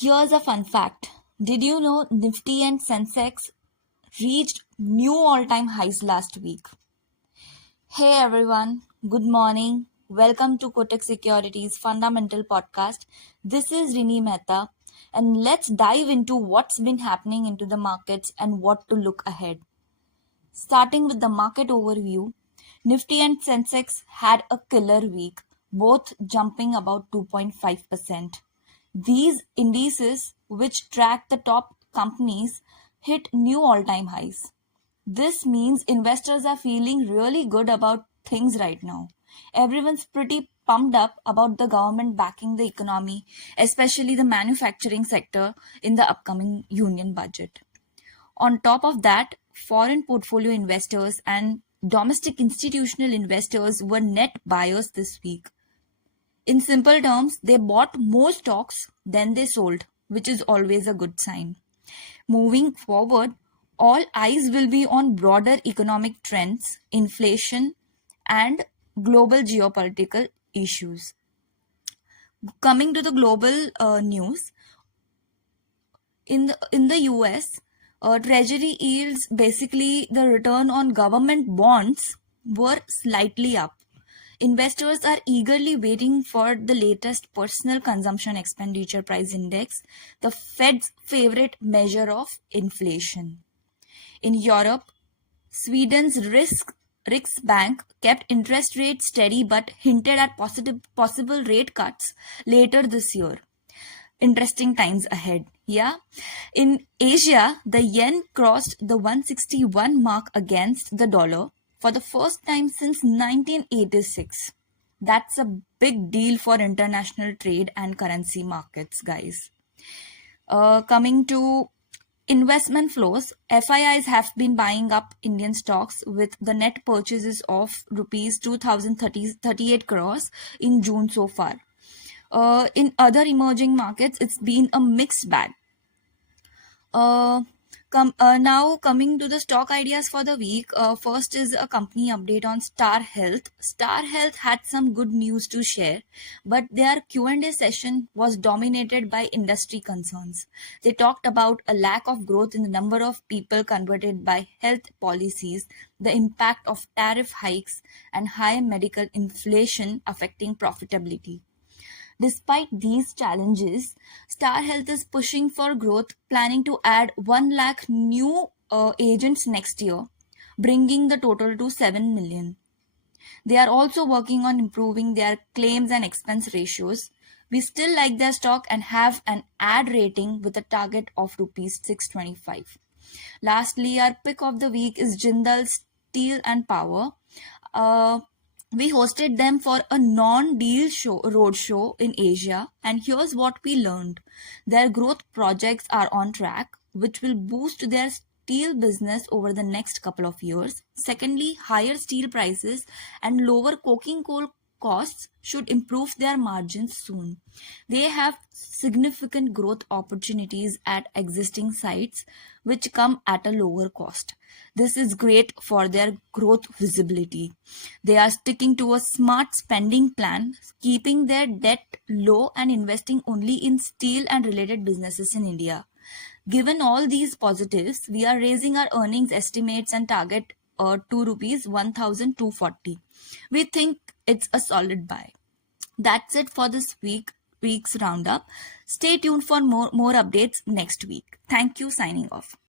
Here's a fun fact. Did you know Nifty and Sensex reached new all-time highs last week? Hey everyone, good morning. Welcome to Kotak Securities Fundamental Podcast. This is Rini Mehta, and let's dive into what's been happening into the markets and what to look ahead. Starting with the market overview, Nifty and Sensex had a killer week, both jumping about 2.5%. These indices, which track the top companies, hit new all-time highs. This means investors are feeling really good about things right now. Everyone's pretty pumped up about the government backing the economy, especially the manufacturing sector in the upcoming union budget. On top of that, foreign portfolio investors and domestic institutional investors were net buyers this week. In simple terms, they bought more stocks than they sold, which is always a good sign. Moving forward, all eyes will be on broader economic trends, inflation, and global geopolitical issues. Coming to the global news, in the US, Treasury yields, basically the return on government bonds, were slightly up. Investors are eagerly waiting for the latest personal consumption expenditure price index, the Fed's favorite measure of inflation. In Europe, Sweden's Riksbank kept interest rates steady but hinted at possible rate cuts later this year. Interesting times ahead. Yeah. In Asia, the yen crossed the 161 mark against the dollar for the first time since 1986. That's a big deal for international trade and currency markets, guys. Coming to investment flows, FIIs have been buying up Indian stocks with the net purchases of rupees 2,038 crores in June so far. In other emerging markets, it's been a mixed bag. Now coming to the stock ideas for the week. First is a company update on Star Health. Star Health had some good news to share, but their Q&A session was dominated by industry concerns. They talked about a lack of growth in the number of people converted by health policies, the impact of tariff hikes, and high medical inflation affecting profitability. Despite these challenges, Star Health is pushing for growth, planning to add 1 lakh new agents next year, bringing the total to 7 million. They are also working on improving their claims and expense ratios. We still like their stock and have an ad rating with a target of rupees 625. Lastly, our pick of the week is Jindal Steel and Power. We hosted them for a non-deal roadshow in Asia, and here's what we learned. Their growth projects are on track, which will boost their steel business over the next couple of years. Secondly, higher steel prices and lower coking coal costs should improve their margins soon. They have significant growth opportunities at existing sites, which come at a lower cost. This is great for their growth visibility. They are sticking to a smart spending plan, keeping their debt low and investing only in steel and related businesses in India. Given all these positives, we are raising our earnings estimates and target to rupees 1,240. We think it's a solid buy. That's it for this week's roundup. Stay tuned for more updates next week. Thank you. Signing off.